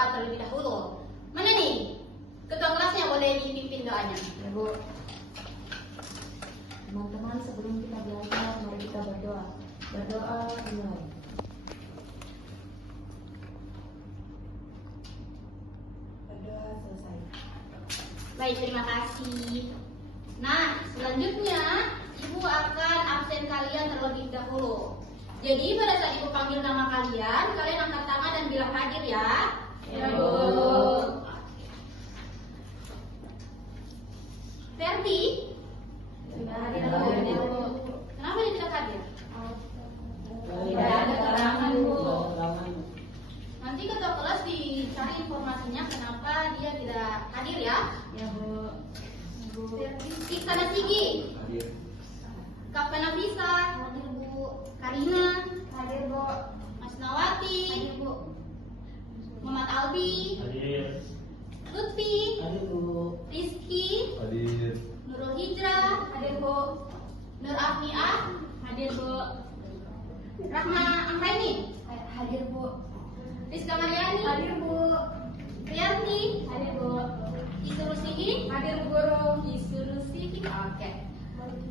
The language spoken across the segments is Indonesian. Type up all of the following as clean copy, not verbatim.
berdoa terlebih dahulu. Mana nih? Ketua kelasnya boleh dipimpin doanya. Ya Bu. Teman-teman, sebelum kita belajar, mari kita berdoa. Berdoa dimulai. Berdoa selesai. Baik, terima kasih. Nah, selanjutnya Ibu akan absen kalian terlebih dahulu. Jadi pada saat Ibu panggil nama kalian, kalian angkat tangan dan bilang hadir ya. Ya Bu. Ferdi, Sudah hadir Bu. kenapa dia tidak hadir? Tidak ada keterangan Bu. Nanti ketua kelas dicari informasinya kenapa dia tidak hadir ya. Ya Bu. Ferdi, Kana Sigi, Hadir. Kak Nafisa, hadir Bu. Karina, Hadir Bu. Mas Nawati, Hadir Bu. Muhammad Albi, Hadir. Lutfi, Hadir Bu. Rizky, Hadir. Nurul Hijrah, hadir Bu. Nur Afniah, hadir Bu. Rahma Anggraini, Hadir Bu. Rizka Mariani, hadir Bu. Rianti, Hadir Bu. Isurusihi, Hadir Guru. Isurusihi, oke.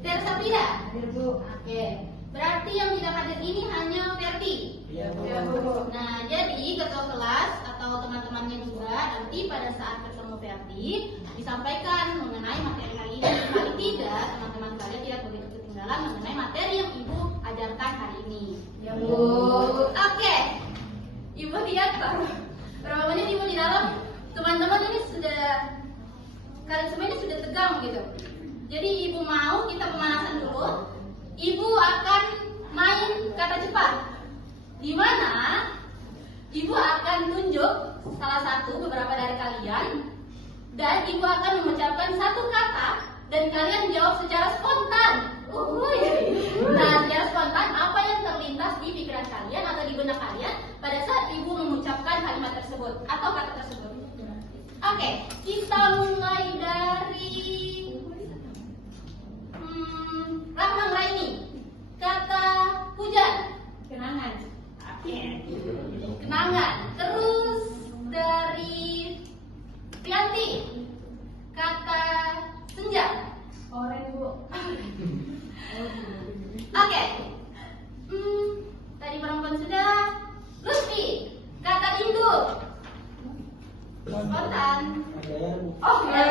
Tersa Frida, Hadir Bu. oke. Berarti yang tidak hadir ini hanya Ferdi. Ya Bu. Nah, jadi ketua kelas atau teman-temannya juga nanti pada saat ketemu Ferdi disampaikan mengenai materi hari ini. Paling tidak teman-teman kalian tidak begitu ketinggalan mengenai materi yang Ibu ajarkan hari ini. Ya Bu. Oke. Ibu lihat berapa banyak Ibu di dalam. Teman-teman ini sudah, kalian semua ini sudah tegang gitu. Jadi Ibu mau kita pemanasan dulu. Ibu akan main kata cepat, di mana Ibu akan tunjuk salah satu beberapa dari kalian dan Ibu akan mengucapkan satu kata dan kalian jawab secara spontan. Nah, secara spontan apa yang terlintas di pikiran kalian atau di benak kalian pada saat Ibu mengucapkan kalimat tersebut atau kata tersebut. Oke, kita mulai dari Rahma Raini. Kata hujan. Kenangan. Oke. Kenangan. Terus dari Rianti. Kata senja. Oren Bu. Oke. Tadi perempuan sudah. Lutfi. Kata rindu. Spontan. Oh, oke.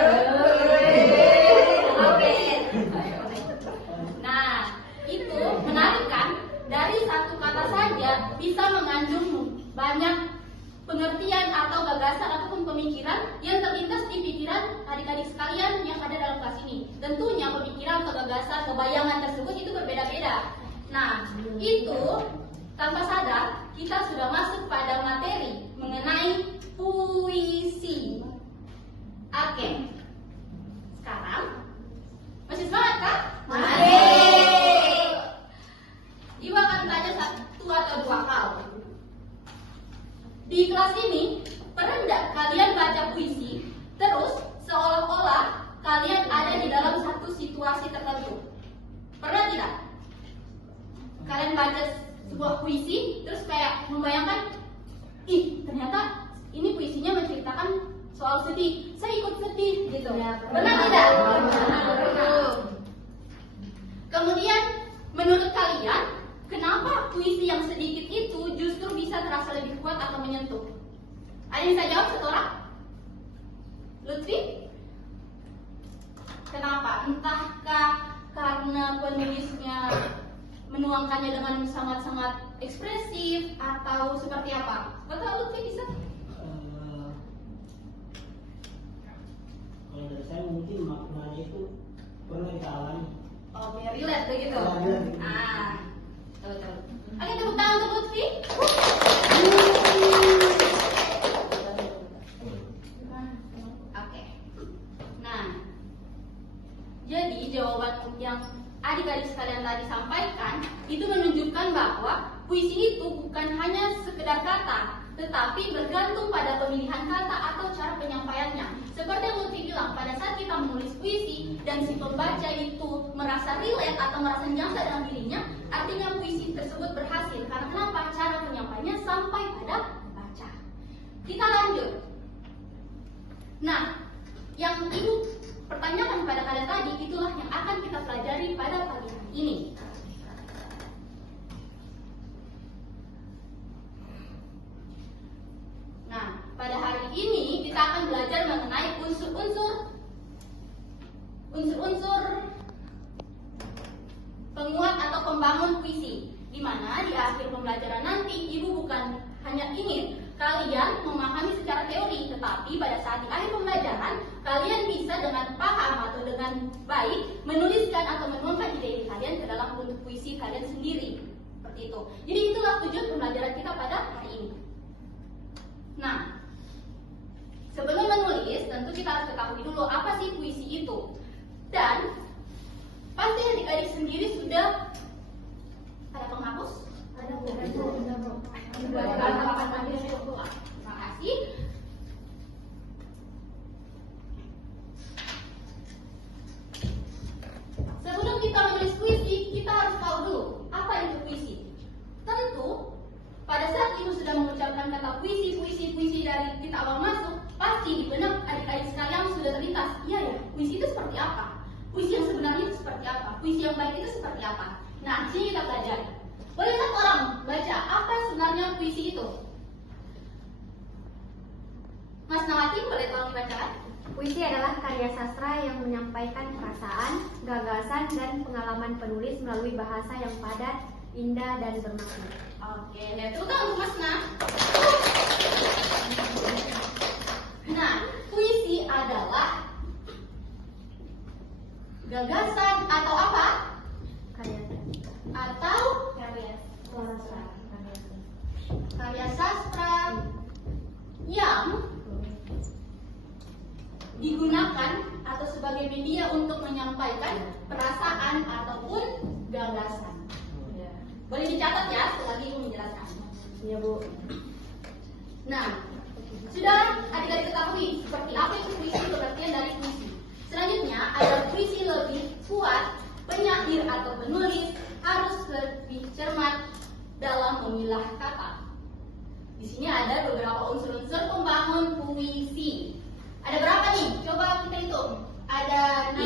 Nah, itu menarik kan? Dari satu kata saja bisa mengandung banyak pengertian atau gagasan ataupun pemikiran yang terlintas di pikiran adik-adik sekalian yang ada dalam kelas ini. Tentunya pemikiran atau gagasan, kebayangan tersebut itu berbeda-beda. Nah, itu tanpa sadar kita sudah masuk pada materi mengenai puisi. Oke. Sekarang masih semangat kan? Mari. Ibu akan tanya satu atau dua hal. Di kelas ini, pernah tidak kalian baca puisi, terus seolah-olah kalian ada di dalam satu situasi tertentu? Pernah tidak? Kalian baca sebuah puisi, terus kayak membayangkan, ih ternyata ini puisinya menceritakan soal sedih, saya ikut sedih gitu. Ya, pernah tidak? Pernah. Kemudian menurut kalian, kenapa puisi yang sedikit itu justru bisa terasa lebih kuat atau menyentuh? Ada yang bisa jawab satu orang? Lutfi? Kenapa? Entahkah karena penulisnya menuangkannya dengan sangat-sangat ekspresif atau seperti apa? Betul Lutfi bisa? Kalau dari saya mungkin maknanya itu pernah kita alami. Oh, biar relate begitu. Ya. Betul. Oke, tepuk tangan untuk Lutfi. Oke. Nah, jadi jawaban yang adik-adik sekalian tadi sampaikan itu menunjukkan bahwa puisi itu bukan hanya sekedar kata, tetapi bergantung pada pemilihan kata atau cara penyampaiannya. Seperti yang Lutfi bilang, pada saat kita menulis puisi dan si pembaca itu merasa relate atau merasa nyata dalam dirinya, artinya puisi tersebut berhasil. Karena kenapa? Cara penyampaiannya sampai pada pembaca. Kita lanjut. bukan hanya ingin kalian memahami secara teori, tetapi pada saat di akhir pembelajaran kalian bisa dengan paham atau dengan baik menuliskan atau menuangkan ide kalian ke dalam bentuk puisi kalian sendiri. Seperti itu. Jadi itulah tujuan pembelajaran kita pada hari ini. Nah, sebelum menulis tentu kita harus ketahui dulu apa sih puisi itu. Dan pasti adik-adik sendiri sudah ada penghapus? Ada Bu. Ada Bu. Terima kasih. Sebelum kita menulis puisi, kita harus tahu dulu apa itu puisi. Tentu pada saat ibu sudah mengucapkan kata puisi dari kita awal masuk, pasti di benak adik-adik sekalian sudah terlintas, iya ya, puisi itu seperti apa? Puisi yang sebenarnya itu seperti apa? Puisi yang baik itu seperti apa? Nah, di sini kita belajar. Boleh satu orang baca apa sebenarnya puisi itu? Mas Nawati, boleh tolong dibacakan? Puisi adalah karya sastra yang menyampaikan perasaan, gagasan, dan pengalaman penulis melalui bahasa yang padat, indah, dan bermakna. Oke, tepuk tangan untuk Mas Na. Nah, puisi adalah gagasan atau apa? Karya Atau karya sastra yang digunakan atau sebagai media untuk menyampaikan perasaan ataupun gagasan. Boleh dicatat ya, selagi ibu menjelaskan. Iya Bu. Nah, sudah adik-adik ketahui seperti apa itu puisi, pengertian dari puisi. Selanjutnya, agar puisi lebih kuat, penyair atau penulis harus lebih cermat dalam memilah kata. Di sini ada beberapa unsur-unsur pembangun puisi. Ada berapa nih? Coba kita hitung. Ada 6.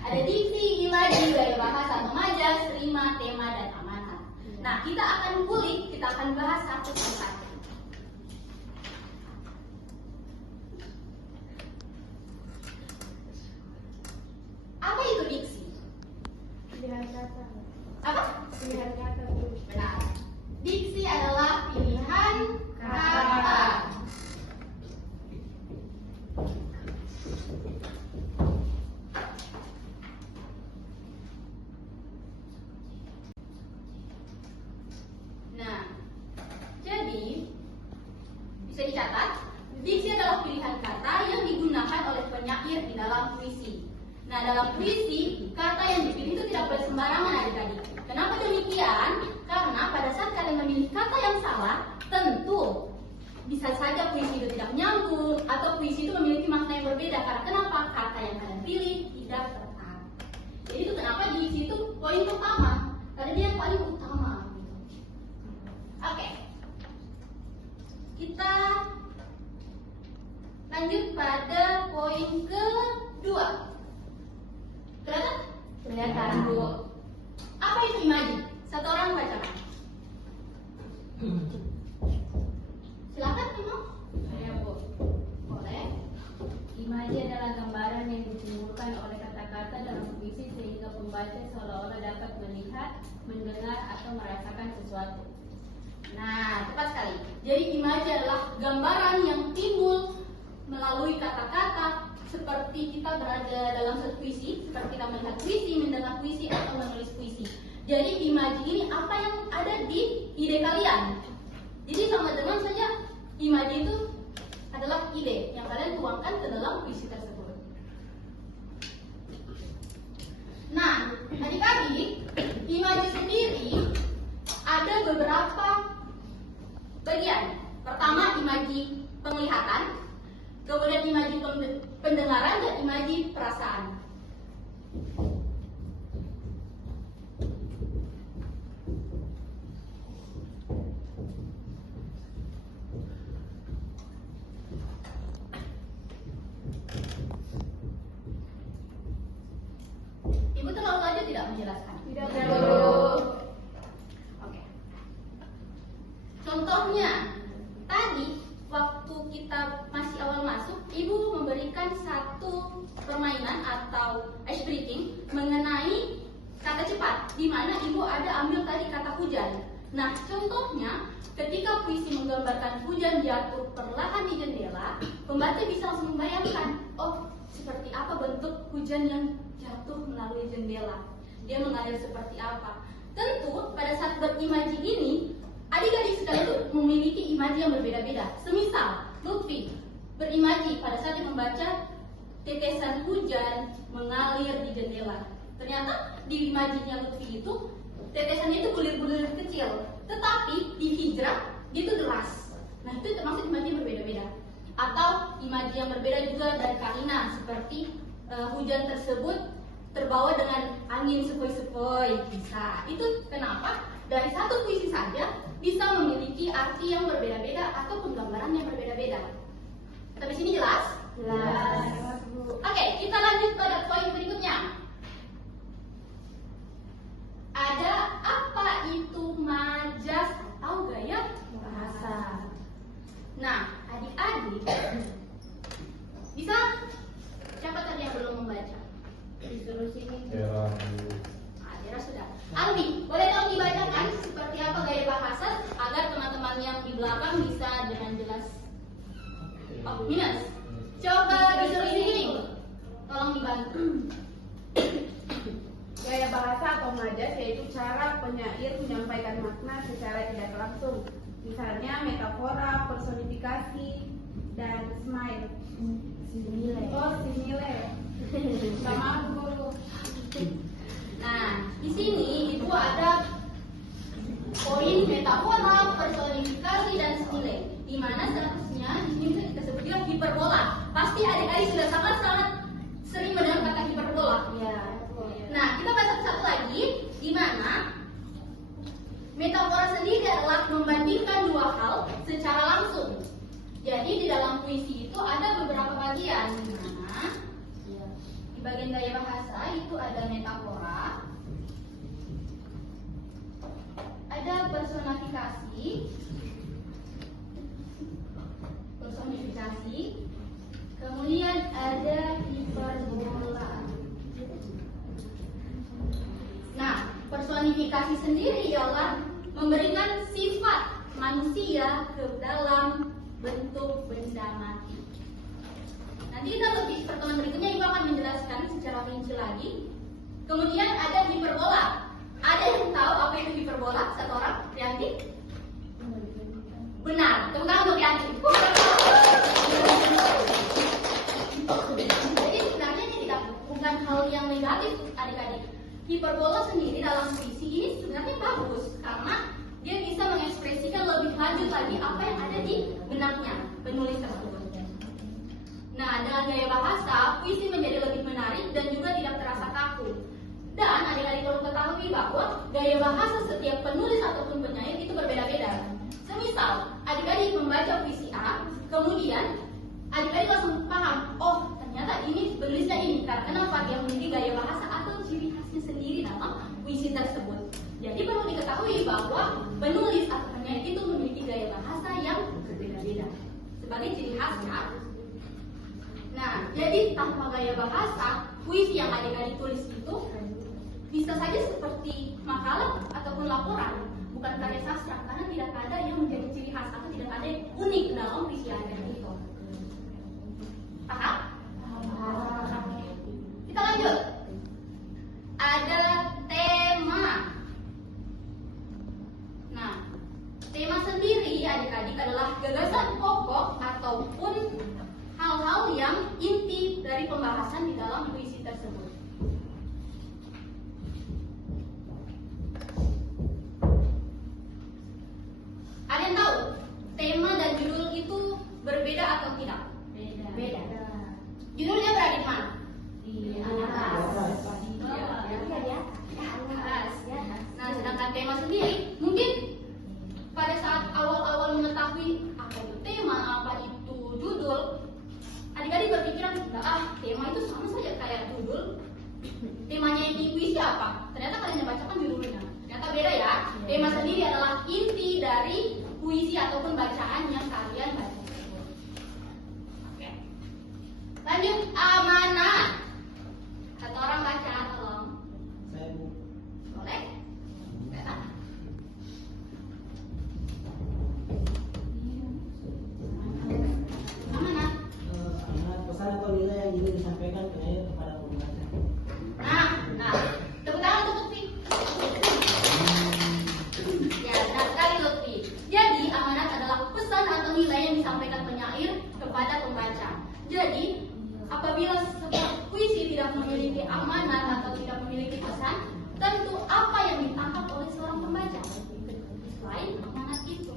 Ada diksi, imaji, gaya bahasa, memajas, rima, tema, dan amanat. Nah, kita akan kulik, kita akan bahas satu persatu. Apa itu diksi? Pilihan kata. Apa? Pilihan kata Bu. Benar. Diksi adalah pilihan kata. Nah, jadi bisa dicatat, diksi adalah pilihan kata yang digunakan oleh penyair di dalam puisi. Nah, dalam puisi, kata yang dipilih itu tidak boleh sembarangan adik-adik. Kenapa demikian? Karena pada saat kalian memilih kata yang salah, tentu bisa saja puisi itu tidak nyambung atau puisi itu memiliki makna yang berbeda. Karena kenapa? Kata yang kalian pilih tidak tepat. Jadi itu kenapa diksi itu poin pertama. Karena dia yang paling utama. Oke. Kita lanjut pada poin kedua. Kelihatan? kelihatan. Apa itu imaji? Satu orang bacakan. Silakan, Timo. Saya Bu. Boleh. Imaji adalah gambaran yang ditimbulkan oleh kata-kata dalam puisi sehingga pembaca seolah-olah dapat melihat, mendengar, atau merasakan sesuatu. Nah, tepat sekali. Jadi imaji adalah gambaran yang timbul melalui kata-kata, seperti kita berada dalam satu puisi, seperti kita melihat puisi, mendengar puisi, atau menulis puisi. Jadi imaji ini apa yang ada di ide kalian. Jadi sama dengan saja imaji itu adalah ide yang kalian tuangkan ke dalam puisi tersebut. Nah, adik-adik, imaji sendiri ada beberapa bagian. Pertama, imaji penglihatan, kemudian imaji pendengaran, dan imaji perasaan. Ibu terlalu lanjut tidak menjelaskan? Tidak perlu. Oke. Contohnya, tadi waktu kita masih awal masuk, ibu memberikan satu permainan atau ice breaking mengenai kata cepat, di mana ibu ada ambil tadi kata hujan. Nah, contohnya ketika puisi menggambarkan hujan jatuh perlahan di jendela, pembaca bisa langsung membayangkan, oh, seperti apa bentuk hujan yang jatuh melalui jendela. Dia mengalir seperti apa. Tentu pada saat berimaji ini, adik-adik sekalian itu memiliki imaji yang berbeda-beda. Semisal, Lutfi berimaji pada saat dia membaca tetesan hujan mengalir di jendela. Ternyata di imajinya Lutfi itu tetesannya itu bulir-bulir kecil, tetapi di hijrah dia itu deras. Nah, itu termasuk imaji yang berbeda-beda. Atau imaji yang berbeda juga dari Karina, seperti hujan tersebut terbawa dengan angin sepoi-sepoi. Bisa. Itu kenapa? Dari satu puisi saja bisa memiliki arti yang berbeda-beda atau penggambaran yang berbeda-beda. Sampai sini jelas? Jelas. Oke, kita lanjut pada poin berikutnya. Ada apa itu majas atau gaya bahasa? Nah, adik-adik bisa, siapa tadi yang belum membaca? Disuruh sini. Dira sudah. Aldi, boleh tolong dibacakan seperti apa gaya bahasa agar teman-teman yang di belakang bisa dengan jelas. Oh, minus. Coba disuruh sini. Tolong dibantu. Gaya bahasa atau majas yaitu cara penyair menyampaikan makna secara tidak langsung. Misalnya metafora, personifikasi, dan smile. Oh, simile. Sama guru. Nah, di sini ibu ada poin metafora, personifikasi, dan simile. Di mana seharusnya di sini kita sebut juga hiperbola. Pasti adik-adik sudah sangat-sangat sering mendengar kata hiperbola. Ya. Nah, kita bahas satu lagi, di mana metafora sendiri adalah membandingkan dua hal secara langsung. Jadi di dalam puisi itu ada beberapa bagian, di mana di bagian gaya bahasa itu ada metafora, ada personifikasi, kemudian ada hiperbola. Nah, personifikasi sendiri ialah memberikan sifat manusia ke dalam bentuk benda mati. Nanti kita lebih pertemuan berikutnya Ibu akan menjelaskan secara rinci lagi. Kemudian ada hiperbola. Ada yang tahu apa itu hiperbola? Satu orang, Rianti? Benar, tepuk tangan untuk Rianti. Jadi sebenarnya ini bukan hal yang negatif, adik-adik. Hiperbola sendiri dalam puisi ini sebenarnya bagus karena dia bisa mengekspresikan lebih lanjut lagi apa yang ada di benaknya penulis tersebut. Nah, dengan gaya bahasa, puisi menjadi lebih menarik dan juga tidak terasa kaku. Dan adik-adik perlu ketahui bahwa gaya bahasa setiap penulis ataupun penyair itu berbeda-beda. Semisal, adik-adik membaca puisi A, kemudian adik-adik langsung paham, oh ternyata ini penulisnya ini. Karena kenapa? Dia memiliki gaya bahasa atau ciri khasnya sendiri dalam puisi tersebut. Jadi perlu diketahui bahwa penulis atau penyair itu memiliki gaya bahasa yang berbeda-beda sebagai ciri khasnya. Nah, jadi tanpa gaya bahasa, puisi yang adik-adik tulis itu bisa saja seperti makalah ataupun laporan, bukan karya sastra, karena tidak ada yang menjadi ciri khas atau tidak ada yang unik dalam puisi adik-adik itu. Paham? Kita lanjut. Ada tema. Nah, tema sendiri adik-adik adalah gagasan pokok ataupun hal-hal yang inti dari pembahasan di dalam puisi tersebut. Ada yang tahu tema dan judul itu berbeda atau tidak? Beda. Judulnya berada di mana? Di atas. Nah, sedangkan tema sendiri mungkin pada saat awal-awal mengetahui apa itu tema, apa itu judul, adik-adik berpikiran, tema itu sama saja kayak judul. Temanya yang di puisi apa? Ternyata kalian yang bacakan judulnya. Ternyata beda ya. Tema sendiri adalah inti dari puisi ataupun bacaan yang kalian baca. Oke. Lanjut, amanat. Satu orang baca, tolong. Saya Bu. Boleh? Kata. apabila sebuah puisi tidak memiliki amanat atau tidak memiliki pesan, tentu apa yang ditangkap oleh seorang pembaca selain amanat itu.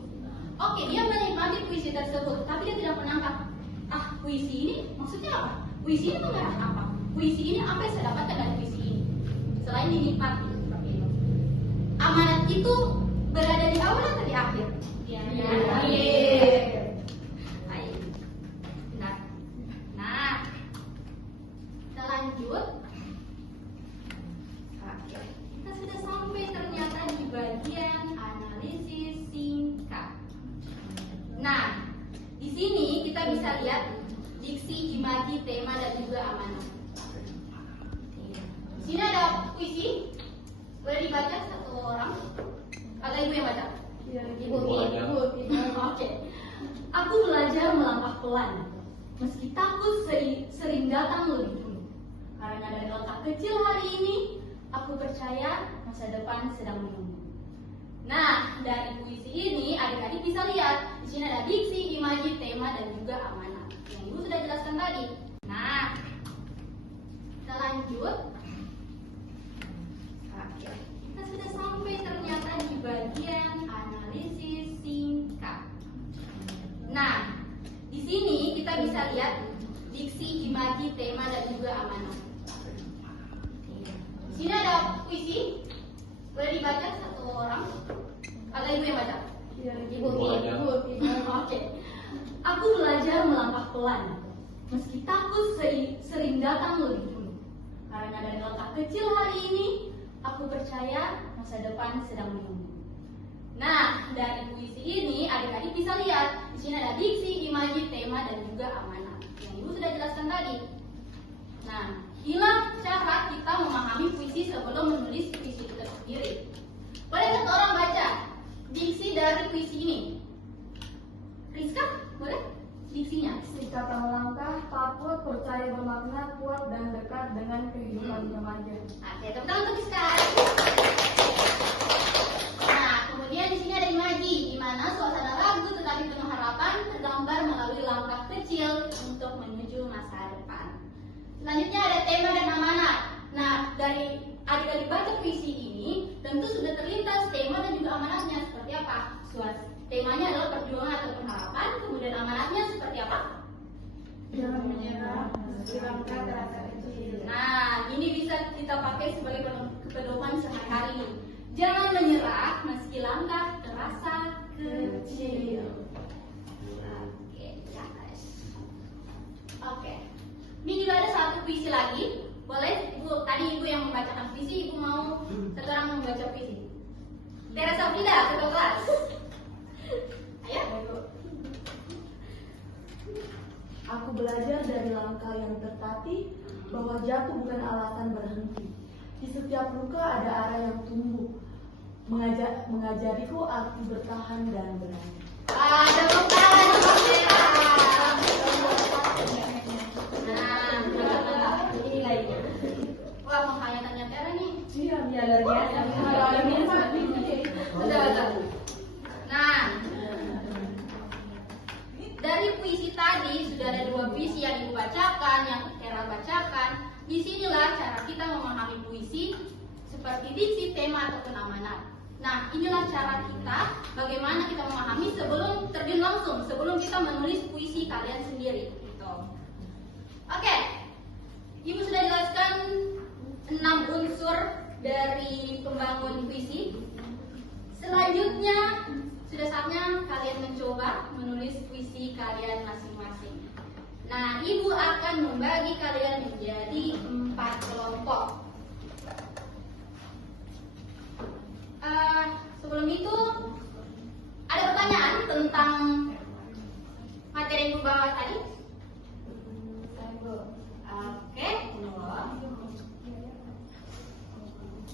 Oke, dia menikmati puisi tersebut, tapi dia tidak menangkap. Puisi ini maksudnya apa? Puisi ini mengarah apa? Puisi ini apa yang saya dapatkan dari puisi ini? Selain dinikmati seperti itu. Amanat itu berada di awal atau di akhir? Di akhir. Baik. Benar. Nah, kita lanjut. Oke, kita sudah sampai ternyata di bagian analisis singkat. Nah, di sini kita bisa lihat diksi, imaji, tema, dan juga amanat. Di sini ada puisi, boleh dibaca satu orang atau ibu yang baca? Ibu. Oke. Aku belajar melangkah pelan, meski takut sering datang lebih dulu. Karena dari langkah kecil hari ini, aku percaya masa depan sedang menunggu. Nah, dari puisi ini adik-adik bisa lihat di sini ada diksi, imaji, tema, dan juga amanat yang ibu sudah jelaskan tadi. Nah, kita lanjut. Oke, kita sudah sampai ternyata di bagian analisis singkat. Nah, di sini kita bisa lihat diksi, imaji, tema, dan juga amanat. Di sini ada puisi, boleh dibaca satu orang atau ibu yang baca? Ibu. Oke. Aku belajar melangkah pelan, meski takut sering datang lebih dulu. Karena dari langkah kecil hari ini, aku percaya masa depan sedang menunggu. Nah, dari puisi ini adik-adik bisa lihat di sini ada diksi, imaji, tema, dan juga amanat yang ibu sudah jelaskan tadi. Nah, inilah cara kita memahami puisi sebelum menulis puisi itu sendiri. Boleh satu orang baca diksi dari puisi ini? Rizka, boleh? Diksinya. Si kata melangkah, takut, percaya bermakna, kuat, dan dekat dengan kehidupan remaja. Oke, tepuk tangan untuk Rizka. Nah, kemudian di sini ada imaji, di mana suasana ragu tetapi penuh harapan tergambar melalui langkah kecil untuk menuju masa depan. Selanjutnya ada tema dan amanat. Nah, dari adik-adik baca puisi ini tentu sudah terlintas tema dan juga amanatnya seperti apa. Temanya adalah perjuangan atau harapan, kemudian amanatnya seperti apa? Jangan menyerah, meski langkah terasa kecil. Nah, ini bisa kita pakai sebagai pedoman sehari-hari. Jangan menyerah meski langkah terasa kecil. Oke. Ini juga ada satu puisi lagi. Boleh, Bu, tadi Ibu yang membacakan puisi, Ibu mau satu orang membaca puisi. Teresa Frida, ketua kelas. Ayo. Aku belajar dari langkah yang tertatih bahwa jatuh bukan alasan berhenti. Di setiap luka ada arah yang tumbuh, mengajariku arti bertahan dan berani. Tepuk tangan untuk Tera. Nah, ini lainnya. Wah, penghayatannya Tera nih. Iya, luar biasa. Sudah. Nah, dari puisi tadi sudah ada dua puisi yang Ibu bacakan, yang Tera bacakan. Disinilah cara kita memahami puisi seperti diksi, tema, ataupun amanat. Nah, inilah cara kita bagaimana kita memahami sebelum terjun langsung, sebelum kita menulis puisi kalian sendiri. Gitu. Oke, Ibu sudah jelaskan 6 unsur dari pembangun puisi. Selanjutnya, sudah saatnya kalian mencoba menulis puisi kalian masing-masing. Nah, Ibu akan membagi kalian menjadi 4 kelompok. Sebelum itu, ada pertanyaan tentang materi yang Ibu bawa tadi? Oke.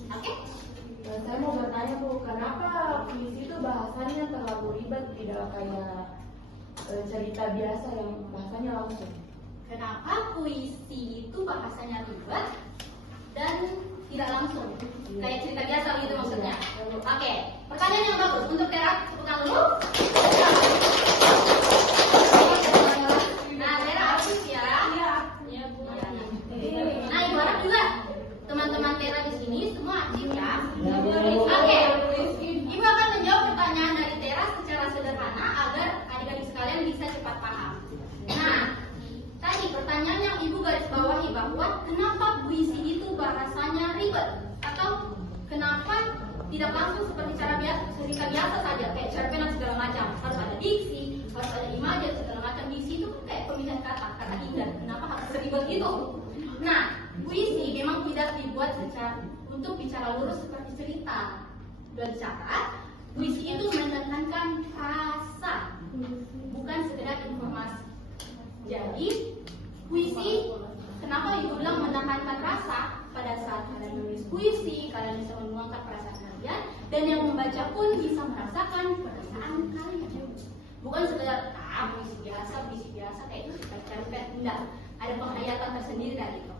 Oke. Saya mau bertanya Bu, kenapa puisi itu bahasanya terlalu ribet, tidak kayak cerita biasa yang bahasanya langsung? Kenapa puisi itu bahasanya ribet dan tidak langsung? Kayak cerita biasa gitu maksudnya. Oke, pertanyaan yang bagus untuk Tera, tepuk tangan dulu. Nah, Tera hapus ya. Ya, Bu. untuk bicara lurus seperti cerita. Dan catat, puisi itu menekankan rasa, bukan sekedar informasi. Jadi, puisi, kenapa ibu bilang menekankan rasa? Pada saat kalian menulis puisi, kalian bisa menuangkan perasaan kalian, dan yang membaca pun bisa merasakan perasaan kalian. Bukan sekedar puisi biasa kayak itu cerpen, enggak. Ada penghayatan tersendiri dari itu.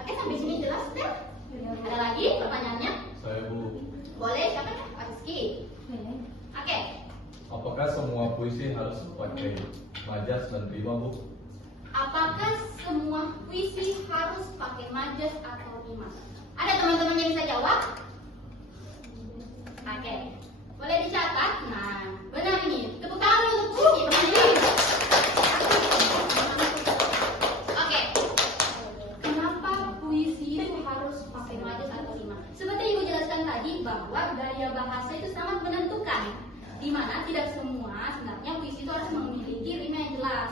Oke, sampai sini jelas deh? Ada lagi pertanyaannya? Saya Bu, Boleh, siapa nih? Pak Rizky. Oke. apakah semua puisi harus pakai majas dan rima Bu? Apakah semua puisi harus pakai majas atau rima? Ada teman-teman yang bisa jawab? Oke. Boleh dicatat? Nah, benar ini. Tepuk tangan dulu untuk puisi. Oke. Kenapa puisi itu harus pakai majas atau rima? Seperti Ibu jelaskan tadi bahwa gaya bahasa itu sangat menentukan, di mana tidak semua sebenarnya puisi itu harus memiliki rima yang jelas,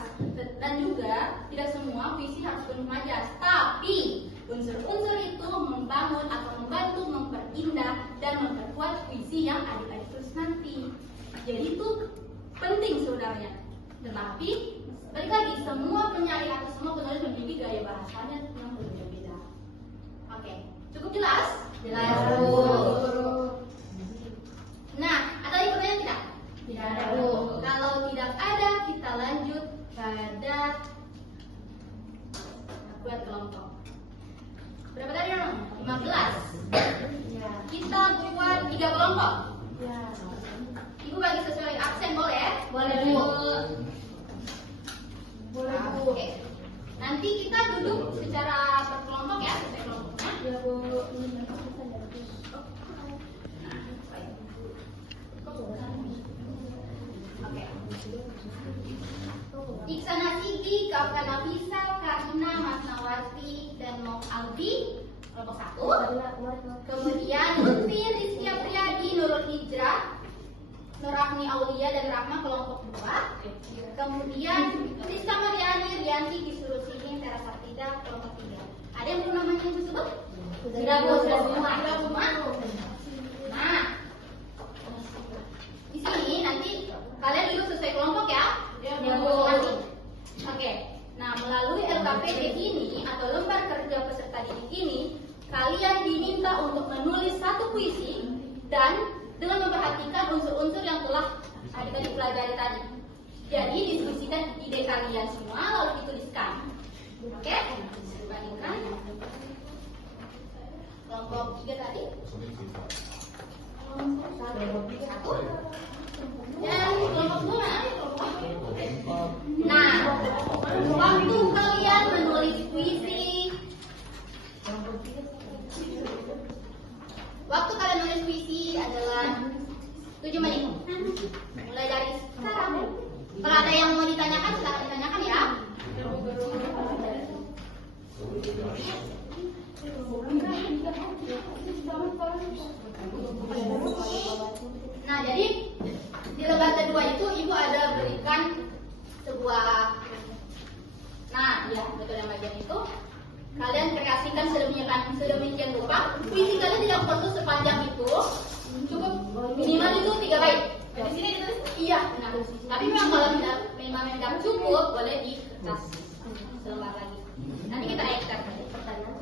dan juga tidak semua puisi harus penuh majas. Tapi unsur-unsur itu membangun atau membantu memperindah dan memperkuat puisi yang adik-adik tulis nanti. Jadi itu penting sebenarnya. Tetapi balik lagi, semua penyair atau semua penulis memiliki gaya bahasanya yang berbeda-beda. Oke, cukup jelas? Jelas, Bu. Bu. Nah, ada lagi pertanyaan tidak? Tidak ada, Bu. Kalau tidak ada, kita lanjut pada buat kelompok. Berapa tadi orang? 15. Ya. Kita buat 3 kelompok. Ya. Ibu bagi sesuai absen boleh? Boleh, Bu. Boleh, Bu. Oke. Nanti kita duduk secara berkelompok ya, sesuai kelompoknya. Ya, Bu. Oke. Iksana Sigi, Kavka Nafisa, Karina, Masnawati, dan Mau Aldi, kelompok 1. Kemudian Lutfi, Rizky Apriyadi, Nurul Hijrah, Nurahmi Aulia, dan Rahma, kelompok 2. Kemudian Rizka Mariani, Rianti, Disuruh Sini, Tera Sartida, kelompok 3. Ada yang belum namanya disebut? Sudah, Bu. Sudah semua. Sudah semua? Nah, di sini nanti kalian duduk sesuai kelompok ya. Ya, Bu. Masing-masing. Oke. Nah, melalui LKPD ini atau lembar kerja peserta didik ini, kalian diminta untuk menulis satu puisi dan dengan memperhatikan unsur-unsur yang telah adik-adik pelajari tadi. Jadi diskusikan ide kalian semua lalu dituliskan. Oke? Dibandingkan kelompok 3 tadi. Satu. Dan kelompok 2 mana? Nah, waktu kalian menulis puisi, adalah 7 menit. Mulai dari sekarang. Kalau ada yang mau ditanyakan, silahkan ditanyakan ya. Nah, jadi di lembar kedua itu ibu ada berikan sebuah, nah ya betul yang bagian itu kalian kreasikan sedemikian rupa. Puisi kalian tidak perlu sepanjang itu, cukup minimal itu 3 bait. Di sini ditulis iya, benar. Tapi memang kalau tidak cukup, boleh di kertas selembar lagi. Nanti kita ekstrak pertanyaan.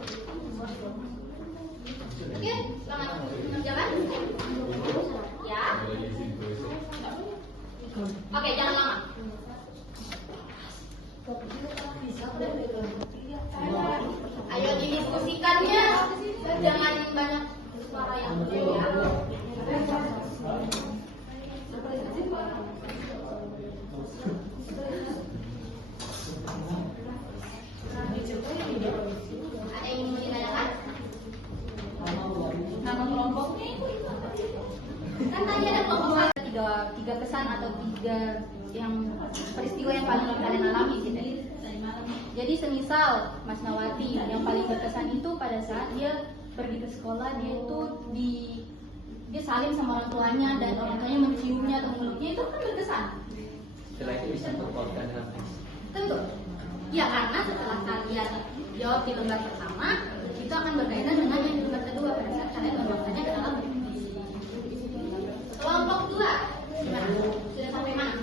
Oke, selamat mengerjakan. Ya. Oke, jangan lama. Ayo didiskusikannya, jangan banyak suara yang ya. Ada yang mau ditanyakan? Nama kelompoknya itu apa sih? Kan tadi ada kelompok tiga pesan atau 3 yang peristiwa yang paling kalian alami gitu. Jadi semisal Mas Nawati yang paling berkesan itu pada saat dia pergi ke sekolah, dia saling sama orang tuanya dan orang tuanya menciumnya atau memeluknya, itu kan berkesan. Setelah itu bisa terpautkan dengan Tentu. Ya karena setelah kalian jawab di lembar pertama, itu akan berkaitan dengan yang di lembar kedua. kalian memasukkannya ke dalam visi. Kelompok 2 gimana? Sudah sampai mana?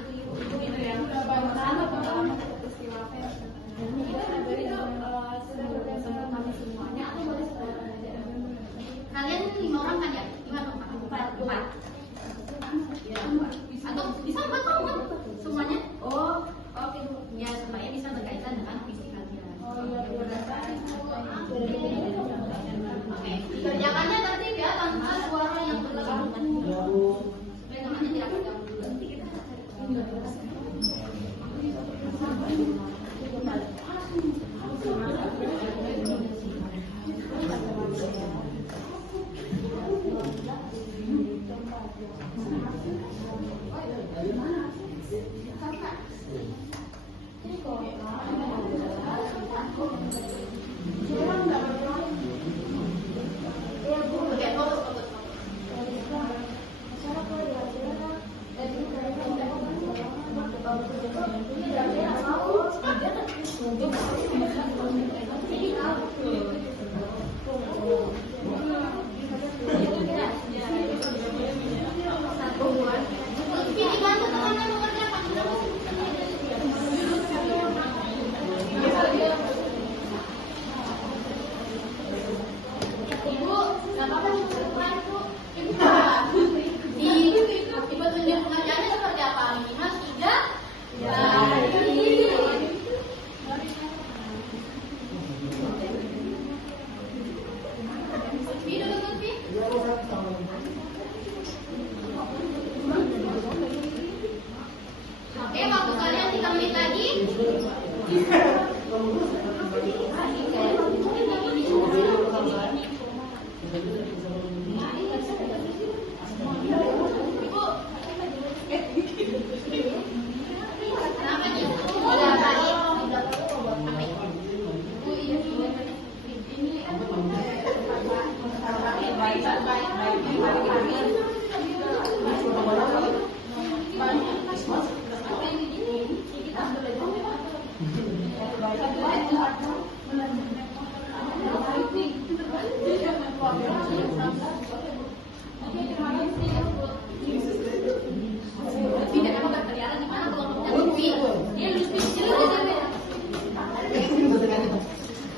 Kalian 5 orang kan ya? Gimana? 4. Atau bisa 4 orang semuanya? Oh, oke. Ya supaya bisa berkaitan dengan visi kalian. Oke, kerjakannya tertib ya tanpa suara yang berlebihan. Supaya temannya tidak terganggu. Oke, fokus. Lutfi dibantu temannya mengerjakan. Ibu, nggak apa-apa dibutuhkan Bu. Ibu Ibu tunjuk pengerjaannya seperti apa? Minimal 3 baris. Lutfi, duduk Lutfi. Oke, waktu kalian 3 menit lagi. Ibu, kenapa nih? Udah balik.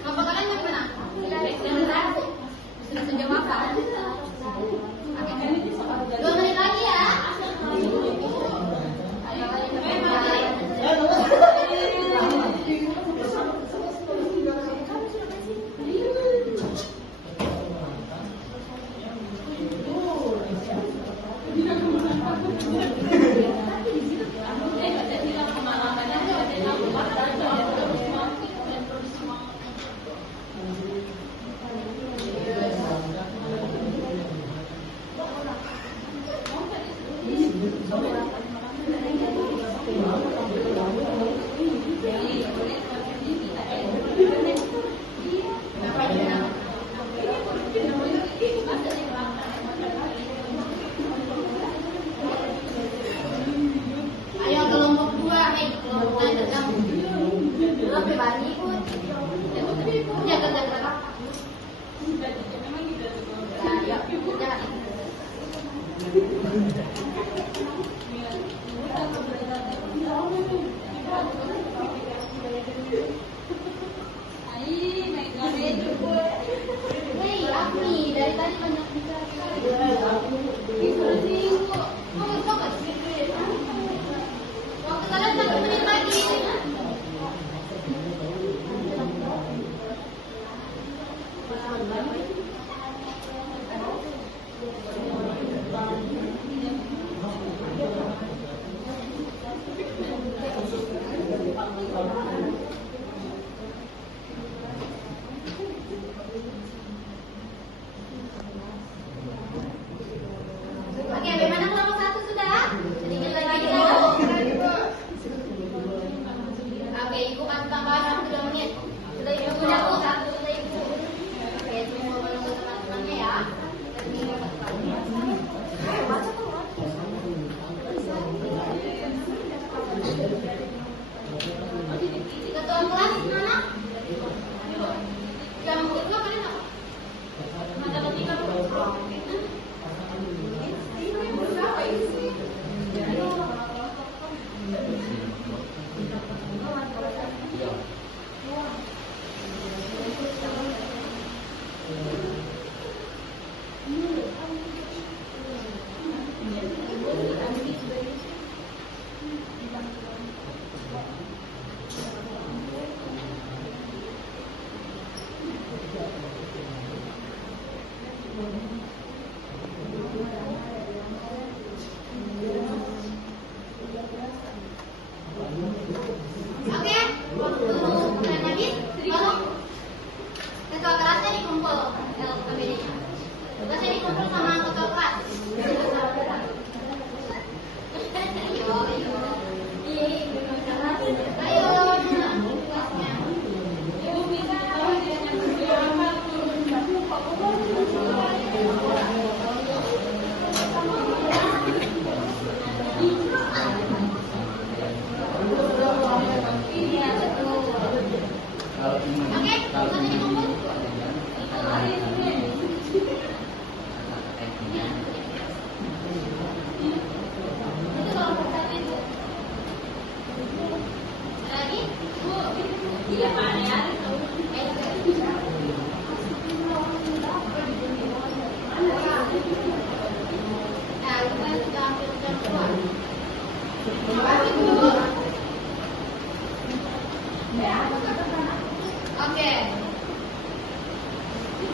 Bapak kalian gimana? Sudah sejam makan? 2 menit lagi ya. Ayo kelompok 2, kelompok lain tergabung. Lebih banyak pun. Ya kerja. Ayo, jangan. Hei, Agni, dari tadi banyak bicara. Fokus. Waktu kalian 1 menit lagi. Oke, bagaimana kelompok 1 sudah? Sedikit lagi. Iya, Pak Ariel. Nah, rupanya sudah hampir jam 2. Terima kasih, Bu. Oke.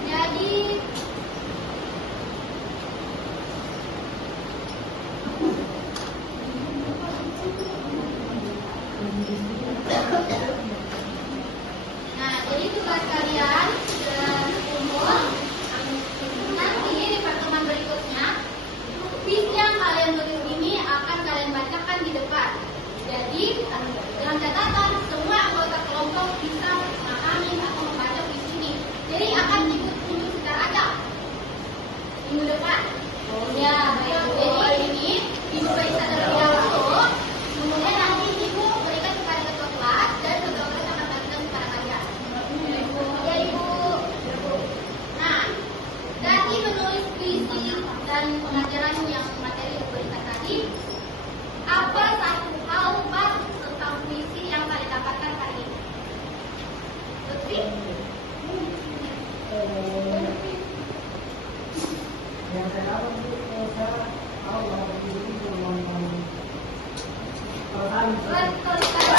Jadi nah, jadi tugas kalian sudah kumpul. Nanti di pertemuan berikutnya, kuis yang kalian tulis ini akan kalian bacakan di depan. Jadi, dengan catatan semua anggota kelompok bisa memahami atau membaca kuis ini. Jadi akan ikut tunjuk secara acak minggu depan. Ya, baik. Jadi ini Ibu periksa terlebih dahulu. Kemudian nanti Ibu berikan kepada ketua kelas dan ketua kelas akan bagikan kepada kalian. Ya, Ibu. Nah, dari menulis puisi dan pengajaran yang materi Ibu berikan tadi, apa satu hal baru tentang puisi yang kalian dapatkan hari ini? Lutfi? Yang saya dapat itu saya tahu bahwa ini merupakan perasaan Betul sekali.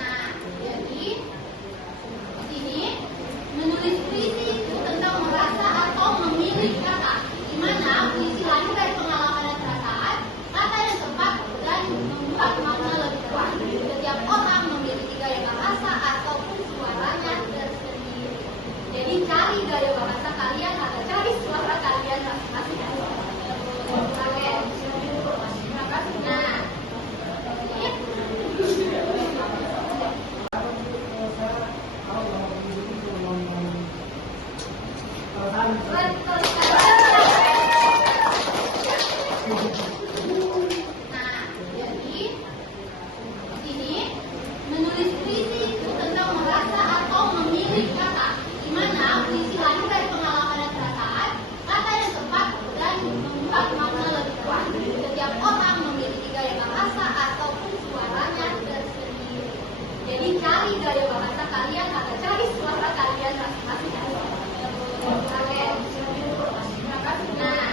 Nah, jadi di sini menulis puisi itu tentang merasa atau memilih kata, di mana puisi lahir dari pengalaman dan perasaan, kata yang tepat dan membuat makna lebih kuat. Setiap orang memiliki gaya bahasa ataupun suaranya tersendiri. Jadi cari gaya bahasa kalian atau cari suara kalian masing-masing. Oke. Nah, betul sekali. Nah, jadi di sini menulis puisi itu tentang merasa atau memilih kata, di mana puisi lahir dari pengalaman dan perasaan, kata yang tepat dan membuat makna lebih kuat. Setiap orang memiliki gaya bahasa ataupun suaranya tersendiri. Jadi cari gaya bahasa kalian atau cari suara kalian masing-masing. Oke. Nah,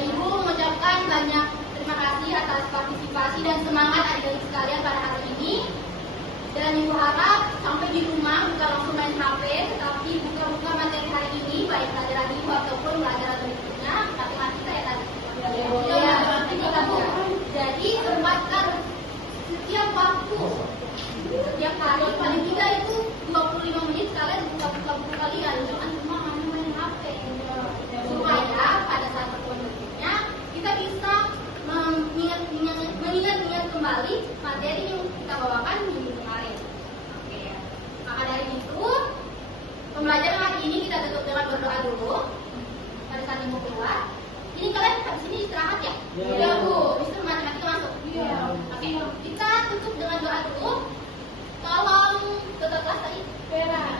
Ibu mengucapkan banyak terima kasih atas partisipasi dan semangat adik-adik sekalian pada hari ini. Dan Ibu harap sampai di rumah bukan langsung main HP, tetapi buka-buka materi hari ini, baik pelajaran Ibu ataupun pelajaran berikutnya, matematika ya tadi. Iya, matematika Bu. Jadi sempatkan setiap waktu, setiap hari paling tidak itu 25 menit kalian buka-buka buku kalian, jangan cuma main HP. Supaya pada saat pertemuan berikutnya kita bisa mengingat kembali materi yang kita bawakan minggu kemarin. Oke. Maka dari itu pembelajaran hari ini kita tutup dengan berdoa dulu. Pada saat Ibu keluar, ini kalian habis ini istirahat ya? Iya Bu. Bisa matematika masuk? Iya. Oke. Kita tutup dengan doa dulu. Tolong ketua kelas tadi. Vera.